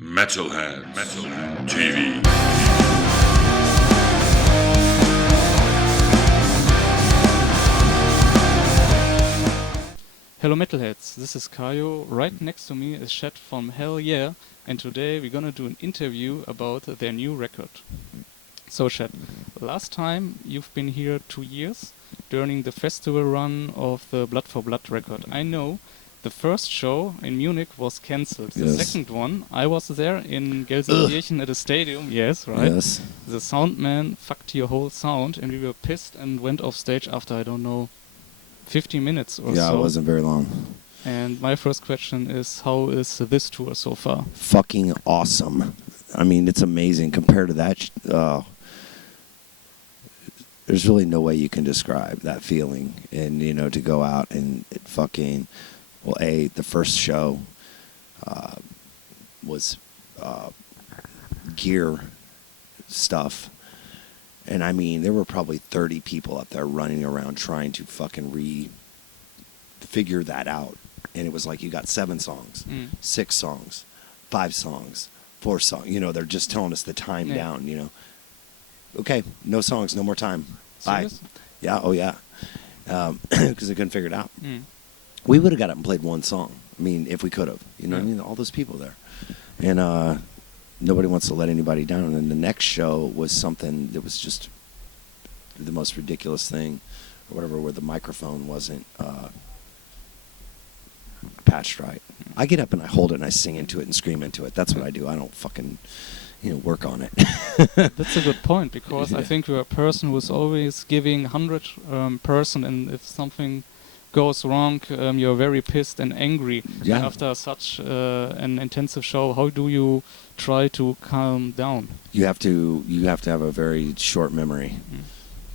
metal-heads.de. Hello Metalheads, this is Kayo. Right next to me is Shed from Hellyeah, and today we're gonna do an interview about their new record. So Shed, last time you've been here 2 years during the festival run of the Blood for Blood record. I know the first show in Munich was cancelled. The second one, I was there in Gelsenkirchen at a stadium. Yes, right. Yes. The sound man fucked your whole sound, and we were pissed and went off stage after, I don't know, 50 minutes or so. Yeah, it wasn't very long. And my first question is, how is this tour so far? Fucking awesome. I mean, it's amazing compared to that. There's really no way you can describe that feeling. And, you know, to go out and fucking, well, the first show was gear stuff. And I mean, there were probably 30 people up there running around trying to fucking figure that out. And it was like, you got 7 songs, 6 songs, 5 songs, 4 songs. You know, they're just telling us the time down, you know. Okay, no songs, no more time. Serious? Bye. Yeah, oh yeah. Because they couldn't figure it out. We would have got up and played 1 song. I mean, if we could have. You know what I mean? All those people there. And nobody wants to let anybody down. And then the next show was something that was just the most ridiculous thing, or whatever, where the microphone wasn't patched right. I get up and I hold it and I sing into it and scream into it. That's what I do. I don't fucking, work on it. That's a good point, because I think you're a person who's always giving 100%, and if something goes wrong, you're very pissed and angry. Yeah. After such an intensive show, how do you try to calm down? You have to have a very short memory.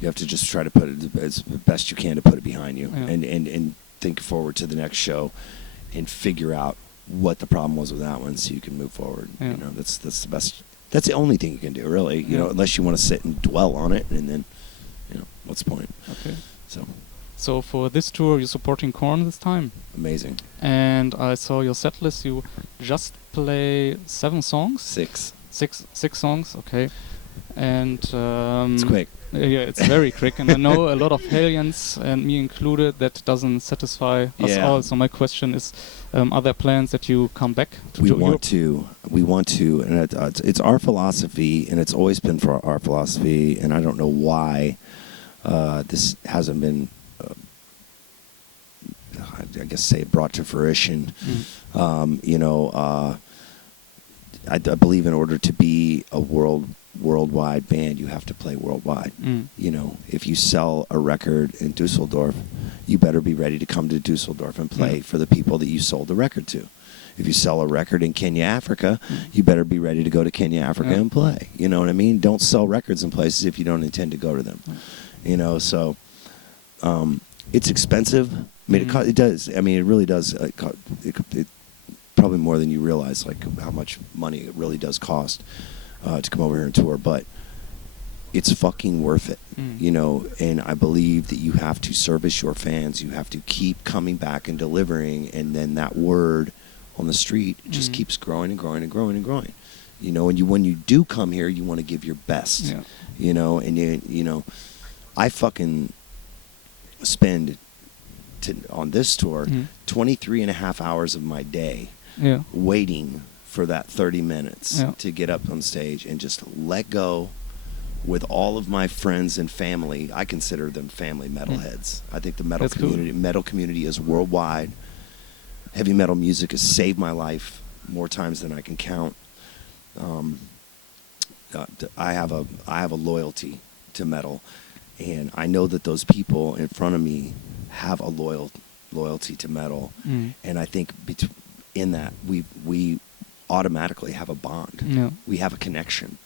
You have to just try to put it as best you can to put it behind you, and think forward to the next show, and figure out what the problem was with that one, so you can move forward. You know, that's the best. That's the only thing you can do, really. You know, unless you want to sit and dwell on it, and then, what's the point? Okay. So for this tour, you're supporting Korn this time. amazing. And I saw your set list. You just play 7 songs. 6. Six songs. Okay. And It's quick. Yeah, it's very quick, and I know a lot of Hellions, and me included, that doesn't satisfy us all. So my question is, are there plans that you come back to Europe? We want to, and it's our philosophy, and it's always been for our philosophy, and I don't know why this hasn't been, I guess, brought to fruition. I believe in order to be a worldwide band, you have to play worldwide. You know, if you sell a record in Düsseldorf, you better be ready to come to Düsseldorf and play for the people that you sold the record to. If you sell a record in Kenya, Africa, you better be ready to go to Kenya, Africa and play. You know what I mean? Don't sell records in places if you don't intend to go to them. You know, so it's expensive. I mean, it does. I mean, it really does. It probably more than you realize, like how much money it really does cost to come over here and tour, but it's fucking worth it, you know. And I believe that you have to service your fans. You have to keep coming back and delivering, and then that word on the street just keeps growing and growing and growing and growing. You know, and when you do come here, you want to give your best. You know, and you know, I fucking spend on this tour 23 and a half hours of my day waiting for that 30 minutes to get up on stage and just let go with all of my friends and family. I consider them family metalheads. I think the metal community is worldwide. Heavy metal music has saved my life more times than I can count. I have a loyalty to metal, and I know that those people in front of me have a loyalty to metal, and I think in that we automatically have a bond. We have a connection,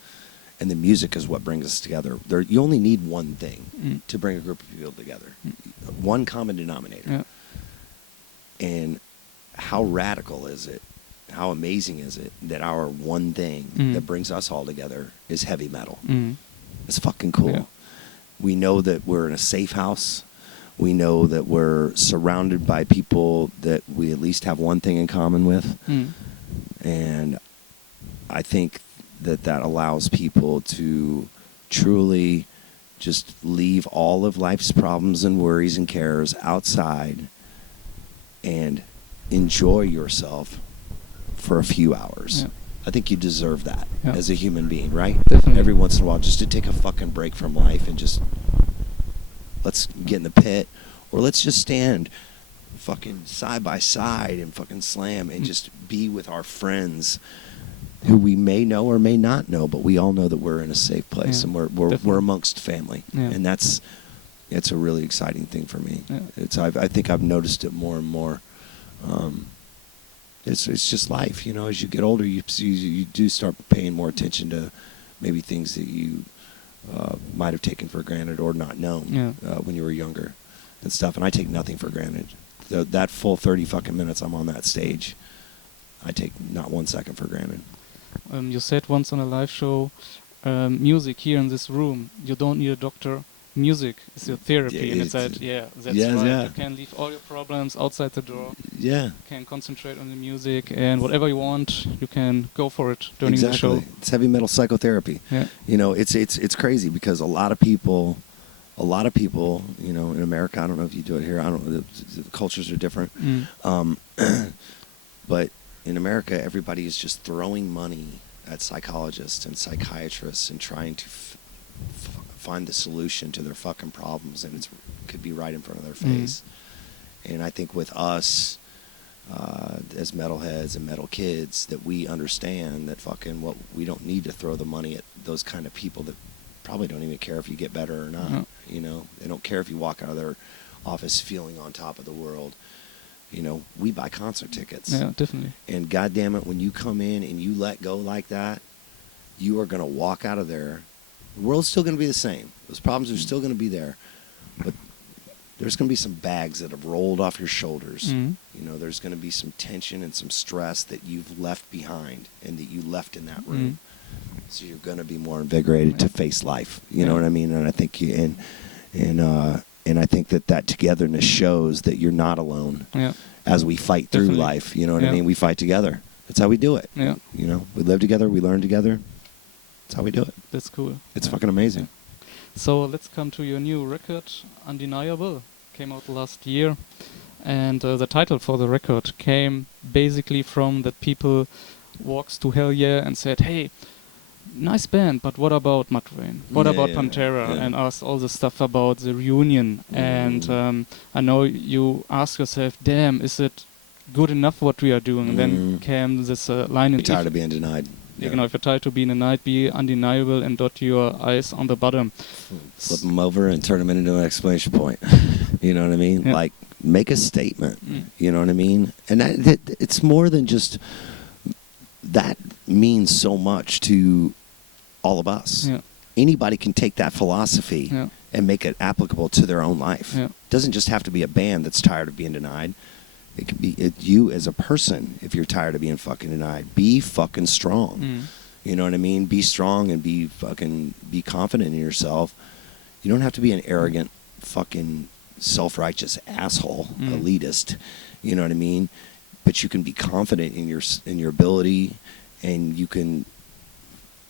and the music is what brings us together. You only need one thing to bring a group of people together, one common denominator. And how radical is it? How amazing is it that our one thing that brings us all together is heavy metal? It's fucking cool. We know that we're in a safe house. We know that we're surrounded by people that we at least have one thing in common with. And I think that allows people to truly just leave all of life's problems and worries and cares outside and enjoy yourself for a few hours. Yeah. I think you deserve that Yeah. as a human being, right? Definitely. Every once in a while, just to take a fucking break from life and just let's get in the pit, or let's just stand fucking side by side and fucking slam and just be with our friends who we may know or may not know, but we all know that we're in a safe place, Yeah, and we're definitely. amongst family, Yeah. and it's a really exciting thing for me. Yeah. I think I've noticed it more and more. It's just life, you know. As you get older, you do start paying more attention to maybe things that you might have taken for granted or not known when you were younger and stuff. And I take nothing for granted. That full 30 fucking minutes I'm on that stage, I take not 1 second for granted. You said once on a live show, music here in this room, you don't need a doctor. Music is your therapy. Yeah, and it's that, that's yes, right. yeah. You can leave all your problems outside the door. Yeah. You can concentrate on the music, and whatever you want, you can go for it during the show. It's heavy metal psychotherapy. Yeah. You know, it's crazy because a lot of people, you know, in America, I don't know if you do it here. I don't know. The cultures are different. But in America, everybody is just throwing money at psychologists and psychiatrists and trying to find the solution to their fucking problems, and it could be right in front of their face. And I think with us, as metalheads and metal kids, that we understand that fucking we don't need to throw the money at those kind of people that probably don't even care if you get better or not. You know, they don't care if you walk out of their office feeling on top of the world. You know, we buy concert tickets. Yeah, definitely. And goddamn it, when you come in and you let go like that, you are going to walk out of there. The world's still going to be the same. Those problems are still going to be there. But there's going to be some bags that have rolled off your shoulders. You know, there's going to be some tension and some stress that you've left behind and that you left in that room. So you're going to be more invigorated to face life. You know what I mean? And I think and I think that togetherness shows that you're not alone as we fight through life. You know what I mean? We fight together. That's how we do it. Yeah. You know, we live together, we learn together. That's how we do it. That's cool. It's fucking amazing. So let's come to your new record, Undeniable. Came out last year. And the title for the record came basically from that people walks to Hellyeah and said, hey, nice band, but what about Mudvayne? What about Pantera? And asked all the stuff about the reunion. And I know you ask yourself, damn, is it good enough what we are doing? And then came this line in... Tired of being denied. You know, if you're tired to be in the night, be undeniable and dot your I's on the bottom. Flip them over and turn them into an exclamation point. You know what I mean? Like, make a statement. You know what I mean? And it's more than just... That means so much to all of us. Anybody can take that philosophy and make it applicable to their own life. It doesn't just have to be a band that's tired of being denied. It could be you as a person. If you're tired of being fucking denied, be fucking strong. You know what I mean? Be strong and be confident in yourself. You don't have to be an arrogant fucking self-righteous asshole, elitist. You know what I mean? But you can be confident in your ability, and you can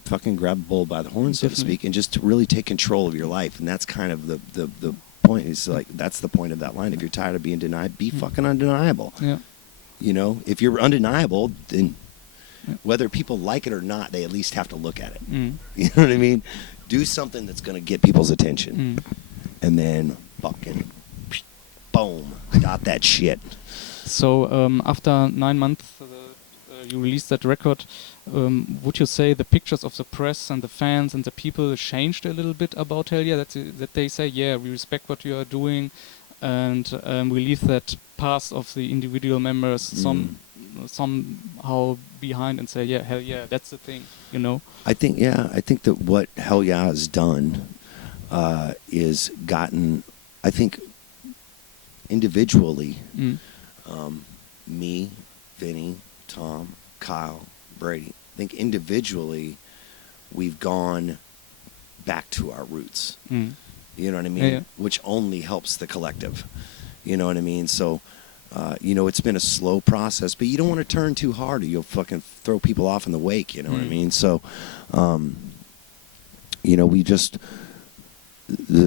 fucking grab the bull by the horn, so to speak, and just to really take control of your life. And that's kind of the point. It's like, that's the point of that line. If you're tired of being denied, be fucking undeniable. You know, if you're undeniable, then whether people like it or not, they at least have to look at it. You know what I mean? Do something that's going to get people's attention. And then fucking boom, got that shit. So after 9 months, you released that record. Would you say the pictures of the press and the fans and the people changed a little bit about Hellyeah? That they say, yeah, we respect what you are doing, and we leave that path of the individual members somehow behind and say, yeah, Hellyeah, that's the thing, you know? I think that what Hellyeah has done is gotten, I think, individually, me, Vinny, Tom, Kyle, Brady. I think individually we've gone back to our roots. You know what I mean? Which only helps the collective. You know what I mean? So It's been a slow process, but you don't want to turn too hard or you'll fucking throw people off in the wake, you know what I mean? So, we just,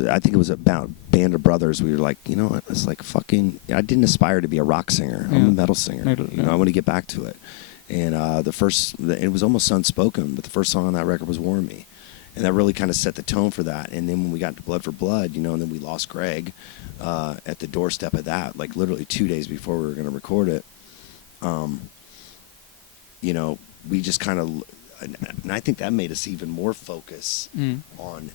I think it was about Band of Brothers. We were like, you know what? It's like fucking, I didn't aspire to be a rock singer. I'm a metal singer. I want to get back to it. And it was almost unspoken, but the first song on that record was Warm Me. And that really kind of set the tone for that. And then when we got to Blood for Blood, and then we lost Greg at the doorstep of that, like literally 2 days before we were going to record it. We just kind of, and I think that made us even more focus on,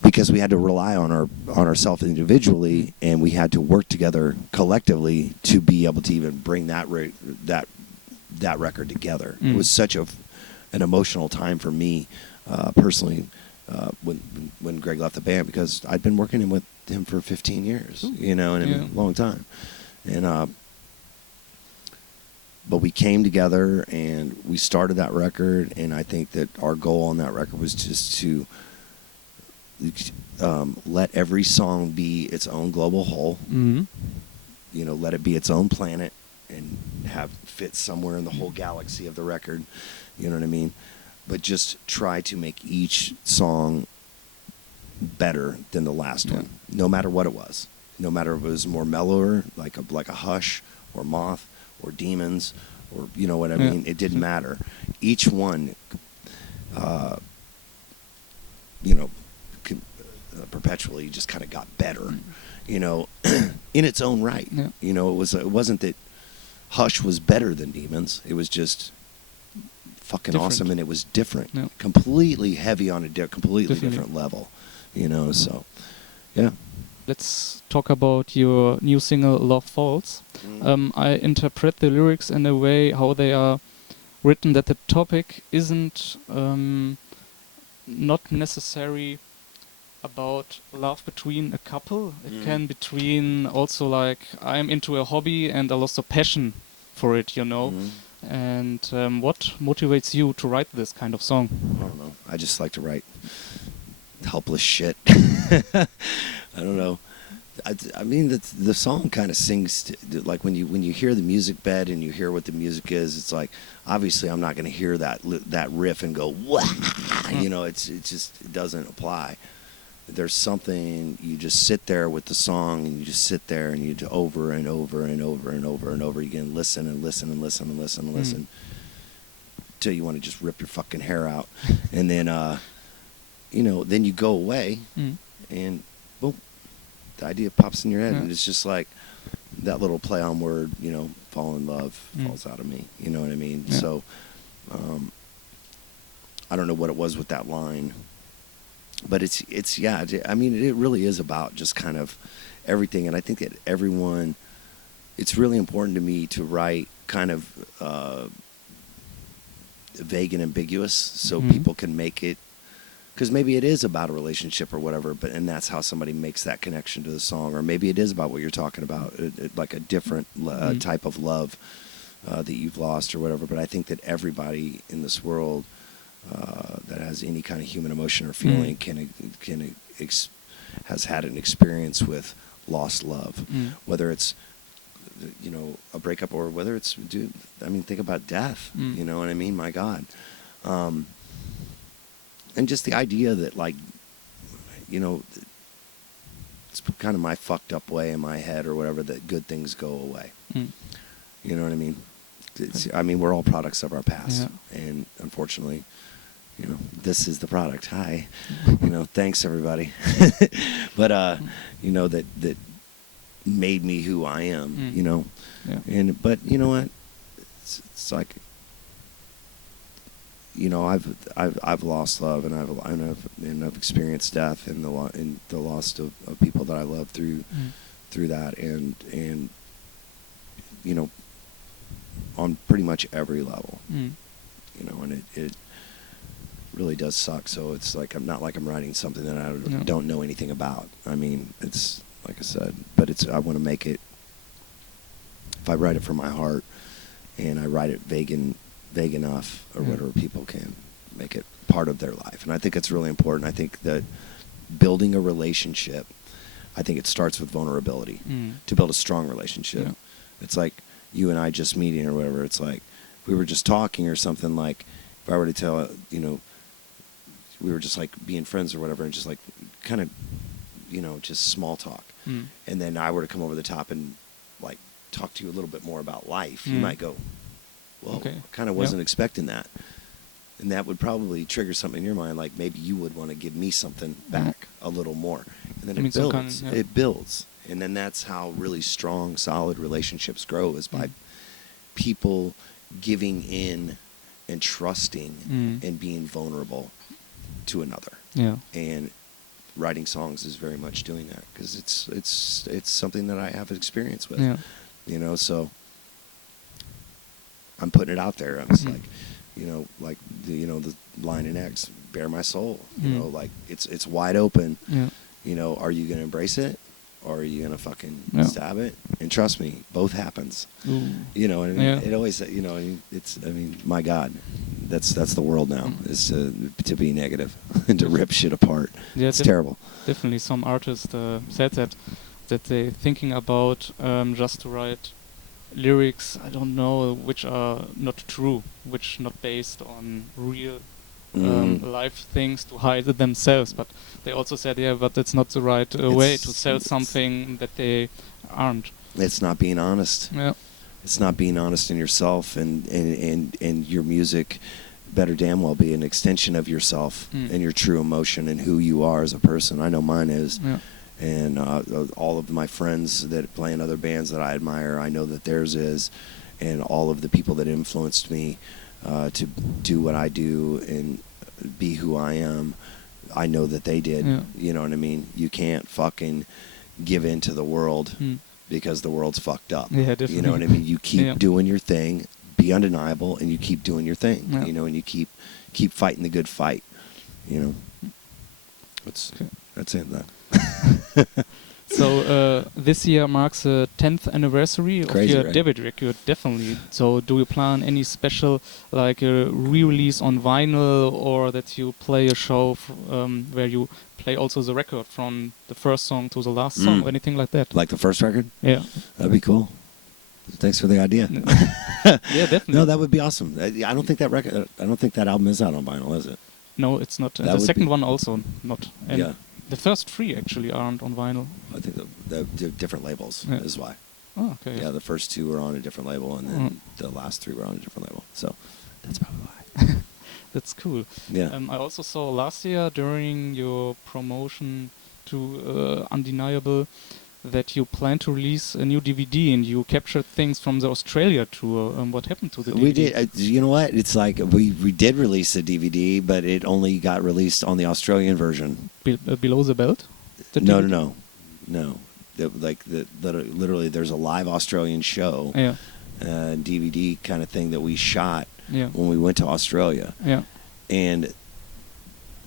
because we had to rely on ourselves individually, and we had to work together collectively to be able to even bring that record together. It was such an emotional time for me personally when Greg left the band, because I'd been working with him for 15 years, and a long time. And but we came together and we started that record, and I think that our goal on that record was just to let every song be its own global whole. Let it be its own planet and have fit somewhere in the whole galaxy of the record. You know what I mean? But just try to make each song better than the last one, no matter what it was. No matter if it was more mellower, like a Hush or Moth or Demons, or you know what I mean. It didn't matter. Each one, perpetually just kind of got better, in its own right. It wasn't that Hush was better than Demons. It was just fucking different. Awesome, and it was different, completely heavy on a completely different level, So, yeah. Let's talk about your new single, Love Falls. I interpret the lyrics in a way how they are written, that the topic isn't not necessary about love between a couple. It can between also like, I'm into a hobby and I lost a passion for it, And what motivates you to write this kind of song? I don't know. I just like to write helpless shit. I don't know. I mean, the song kind of sings like when you hear the music bed and you hear what the music is. It's like, obviously I'm not going to hear that riff and go wah. It doesn't apply. There's something, you just sit there with the song, and you just sit there and you over and over and over and over and over again listen and listen and listen and listen and listen till you want to just rip your fucking hair out. And then then you go away and boom, the idea pops in your head, and it's just like that little play on word, fall in love falls out of me, you know what I mean? So I don't know what it was with that line, but it's I mean, it really is about just kind of everything. And I think that it's really important to me to write kind of vague and ambiguous, so people can make it, because maybe it is about a relationship or whatever, and that's how somebody makes that connection to the song. Or maybe it is about what you're talking about, like a different type of love that you've lost or whatever. But I think that everybody in this world that has any kind of human emotion or feeling has had an experience with lost love, whether it's a breakup or whether it's, think about death. You know what I mean? My God. And just the idea that, like, it's kind of my fucked up way in my head or whatever, that good things go away. You know what I mean? We're all products of our past. And unfortunately, this is the product. Hi. Thanks everybody. But, that made me who I am, but you know what? It's like, I've lost love, and I've experienced death and the loss of people that I love through that, and on pretty much every level, and it really does suck. So it's like, I'm not like I'm writing something that I don't know anything about. I mean, it's like I said, but I want to make it, if I write it from my heart and I write it vague enough or whatever, people can make it part of their life. And I think it's really important. I think that building a relationship, I think it starts with vulnerability. To build a strong relationship, It's like you and I just meeting or whatever. It's like if we were just talking or something. Like if I were to tell, we were just like being friends or whatever, and just like kind of, just small talk. And then I were to come over the top and like talk to you a little bit more about life, you might go, "Whoa, Okay. I kind of wasn't expecting that." And that would probably trigger something in your mind, like maybe you would want to give me something back a little more. And then it builds. It builds. And then that's how really strong, solid relationships grow, is by people giving in and trusting and being vulnerable to another. Yeah. And writing songs is very much doing that, because it's something that I have experience with. Yeah. So I'm putting it out there. I'm just like, the line in X, bare my soul. Like it's wide open. Yeah. Are you gonna embrace it, or are you gonna fucking stab it? And trust me, both happens. Ooh. And it always, my God, that's the world now, is to be negative and to rip shit apart. Yeah, it's terrible. Definitely, some artists said that they thinking about just to write lyrics, I don't know, which are not true, which not based on real life things, to hide themselves. But they also said, but that's not the right way to sell something that they aren't. It's not being honest. Yeah. It's not being honest in yourself, and your music better damn well be an extension of yourself and your true emotion and who you are as a person. I know mine is. Yeah. And all of my friends that play in other bands that I admire, I know that theirs is. And all of the people that influenced me to do what I do and be who I am, I know that they did. Yeah. You know what I mean? You can't fucking give in to the world because the world's fucked up. Yeah, definitely. You know what I mean? You keep doing your thing, be undeniable, and you keep doing your thing. Yeah. And you keep fighting the good fight. That's it. So this year marks the 10th anniversary of your debut record, definitely. So do you plan any special, like a re-release on vinyl, or that you play a show where you play also the record from the first song to the last song, or anything like that? Like the first record? Yeah. That'd be cool. Thanks for the idea. Yeah, definitely. No, that would be awesome. I don't think that album is out on vinyl, is it? No, it's not. The second one also not. And yeah. The first three actually aren't on vinyl. I think the different labels is why. Oh, okay. Yeah, the first two were on a different label, and then the last three were on a different label. So that's probably why. That's cool. Yeah. I also saw last year during your promotion to Undeniable that you plan to release a new DVD, and you captured things from the Australia tour. What happened to the DVD? We did. You know what? It's like we did release a DVD, but it only got released on the Australian version. Below the Belt? No. Literally, there's a live Australian show, DVD kind of thing that we shot when we went to Australia. Yeah. And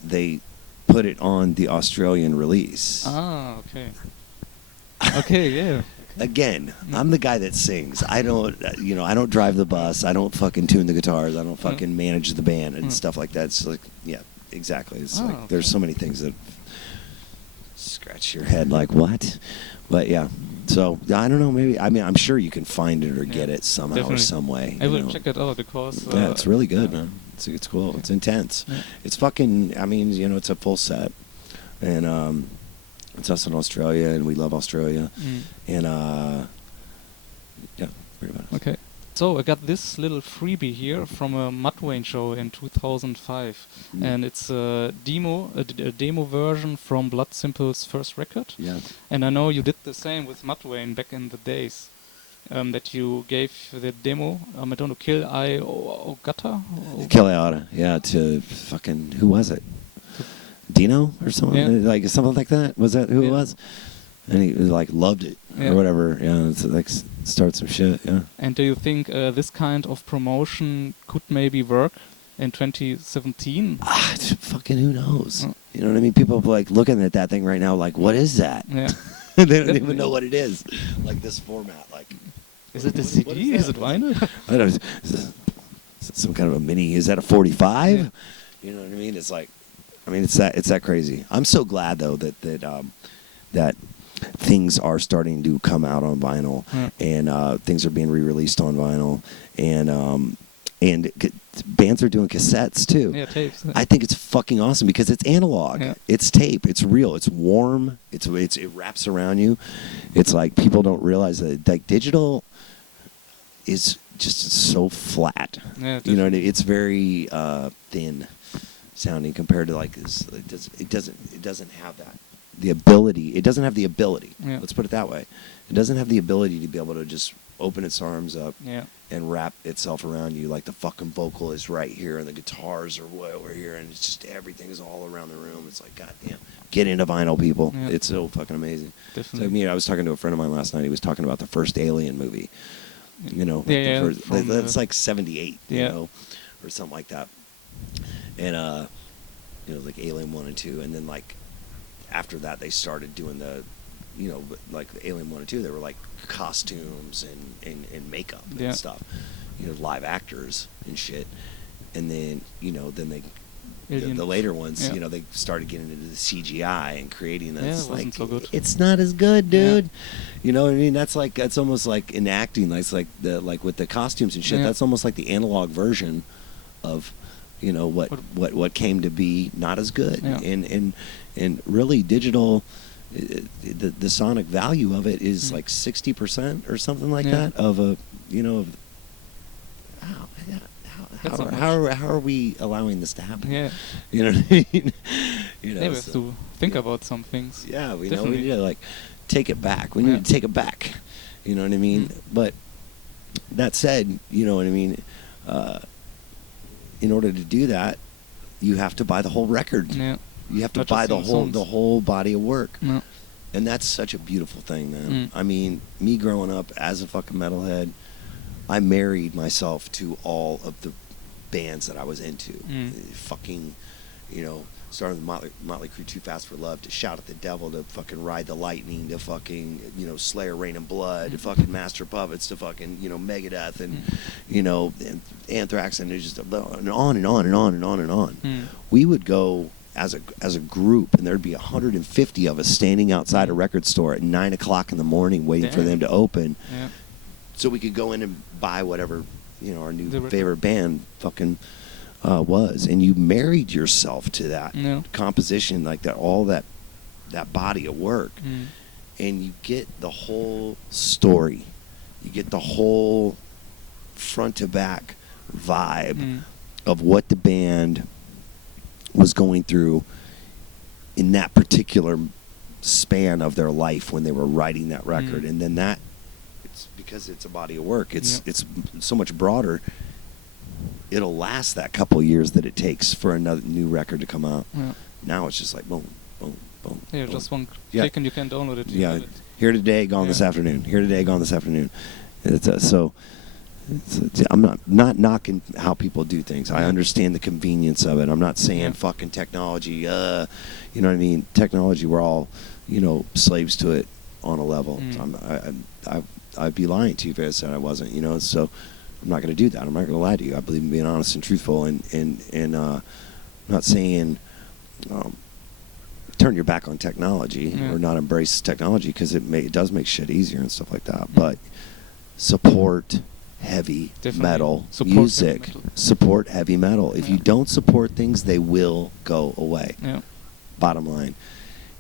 they put it on the Australian release. Ah, okay. Okay, yeah. Again, I'm the guy that sings. I don't drive the bus. I don't fucking tune the guitars. I don't fucking manage the band and stuff like that. It's like, yeah, exactly. It's like there's so many things that scratch your head like, what? But yeah, so I don't know. Maybe I'm sure you can find it or get it somehow definitely. Or some way. I will check it out because it's really good, man. It's cool. It's intense. Yeah. It's fucking. It's a full set, and it's us in Australia, and we love Australia. And yeah, pretty much. Okay. So I got this little freebie here from a Mudvayne show in 2005, and it's a demo version from Blood Simple's first record. Yeah. And I know you did the same with Mudvayne back in the days. That you gave the demo, I don't know, Kill-I Ogata? Hellyeah, yeah, to fucking, who was it? Dino or something? Like something like that? Was that who it was? And he like loved it or whatever. Yeah, it's like start some shit. Yeah. And do you think this kind of promotion could maybe work in 2017? Fucking who knows? You know what I mean? People are like looking at that thing right now, like, what is that? Yeah. They don't even know what it is. Like this format, like. Is it a CD? Is it vinyl? I don't know. Is it some kind of a mini? Is that a 45? Yeah. You know what I mean? It's like, it's that crazy. I'm so glad though that things are starting to come out on vinyl, and things are being re-released on vinyl, and bands are doing cassettes too. Yeah, tapes. I think it's fucking awesome because it's analog. Yeah. It's tape. It's real. It's warm. It wraps around you. It's like people don't realize that like digital is just so flat. Yeah, you know, it's very thin sounding compared to like this. It doesn't have that. The ability. It doesn't have the ability. Yeah. Let's put it that way. It doesn't have the ability to be able to just open its arms up and wrap itself around you. Like the fucking vocal is right here and the guitars are way over here and it's just everything is all around the room. It's like, goddamn, get into vinyl, people. Yeah. It's so fucking amazing. Definitely. So I was talking to a friend of mine last night. He was talking about the first Alien movie. You know, that's like 78, you know, or something like that. And you know, like Alien 1 and 2, and then like after that they started doing the, you know, like the Alien 1 and 2, they were like costumes and makeup and stuff, you know, live actors and shit. And then, you know, then the later ones, you know, they started getting into the CGI and creating this. It wasn't so good. It's not as good, dude. You know what I mean? That's almost like in acting. That's like with the costumes and shit. That's almost like the analog version of, you know, what came to be not as good. And really digital. The sonic value of it is like 60% or something like that of a, you know, how are we allowing this to happen? Yeah. You know what I mean? You know, we have to think about some things. Yeah, we know we need to like take it back. We need to take it back. You know what I mean? But that said, you know what I mean? In order to do that, you have to buy the whole record. Yeah. You have to buy the whole body of work. Yeah. And that's such a beautiful thing, man. I mean, me growing up as a fucking metalhead, I married myself to all of the bands that I was into. Fucking, you know, starting with Motley Crue, Too Fast for Love, to Shout at the Devil, to fucking Ride the Lightning, to fucking, you know, Slayer, Rain and Blood, to fucking Master Puppets, to fucking, you know, Megadeth, and, you know, and Anthrax, and just and on and on and on and on and on. We would go as a group, and there'd be 150 of us standing outside a record store at 9 o'clock in the morning waiting for them to open, so we could go in and buy whatever, you know, our new favorite band fucking was. And you married yourself to that composition, like that, all that body of work, and you get the whole story, you get the whole front to back vibe of what the band was going through in that particular span of their life when they were writing that record. And then that, it's because it's a body of work, it's so much broader, it'll last that couple years that it takes for another new record to come out. Now it's just like boom, boom, boom. Yeah, boom. just one click and you can download it. Yeah, here today, gone this afternoon. Here today, gone this afternoon. I'm not knocking how people do things. I understand the convenience of it. I'm not saying fucking technology, you know what I mean? Technology, we're all, you know, slaves to it on a level. I'd be lying to you if I said I wasn't, you know, so I'm not going to do that. I'm not going to lie to you. I believe in being honest and truthful, and I'm not saying turn your back on technology or not embrace technology, because it does make shit easier and stuff like that, but support heavy metal music. Support heavy metal. If you don't support things, they will go away. Bottom line.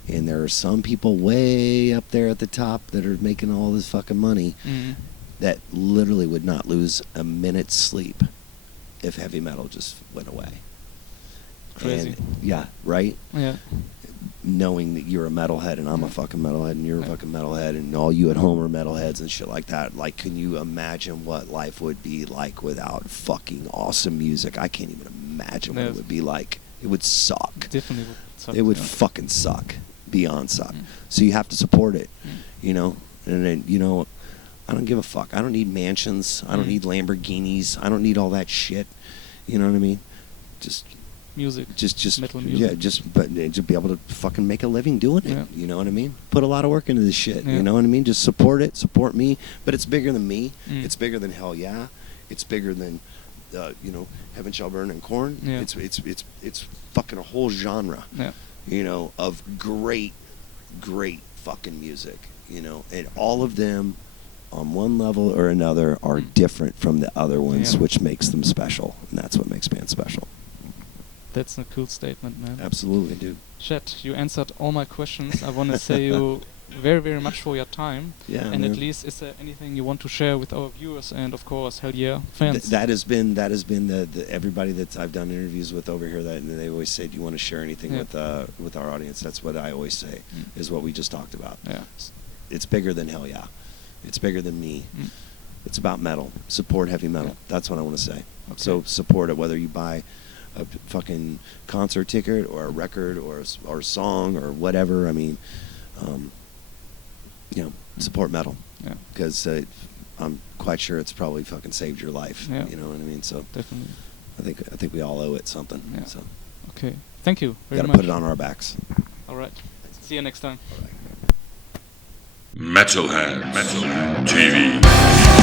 And there are some people way up there at the top that are making all this fucking money that literally would not lose a minute's sleep if heavy metal just went away. Crazy. And, yeah, right? Yeah. Knowing that you're a metalhead and I'm a fucking metalhead and you're a fucking metalhead and all you at home are metalheads and shit like that. Like, can you imagine what life would be like without fucking awesome music? I can't even imagine what it would be like. It would suck. Definitely would suck. It would fucking suck. Beyond suck. So you have to support it, you know? And then, you know, I don't give a fuck. I don't need mansions. I don't need Lamborghinis. I don't need all that shit. You know what I mean? Just music. Just metal music. Yeah, just be able to fucking make a living doing it. You know what I mean? Put a lot of work into this shit. You know what I mean? Just support it, support me. But it's bigger than me. It's bigger than Hellyeah. It's bigger than you know, Heaven Shall Burn and Korn. It's fucking a whole genre. You know, of great fucking music, you know, and all of them on one level or another are different from the other ones, which makes them special, and that's what makes bands special. That's a cool statement, man. Absolutely, dude. Chet, you answered all my questions. I want to say you very, very much for your time. Yeah, and man. at least, is there anything you want to share with our viewers and, of course, Hellyeah fans? That has been the everybody that I've done interviews with over here. That they always say, "Do you want to share anything with our audience?" That's what I always say. Is what we just talked about. Yeah. It's bigger than Hellyeah. It's bigger than me. It's about metal. Support heavy metal. Yeah. That's what I want to say. Okay. So support it, whether you buy a fucking concert ticket or a record or a song or whatever. I mean, you know, support metal. Yeah. Because I'm quite sure it's probably fucking saved your life. Yeah. You know what I mean? So Definitely. I think we all owe it something. Yeah. So Okay. Thank you very gotta much. put it on our backs. All right. See you next time. Metalheads TV.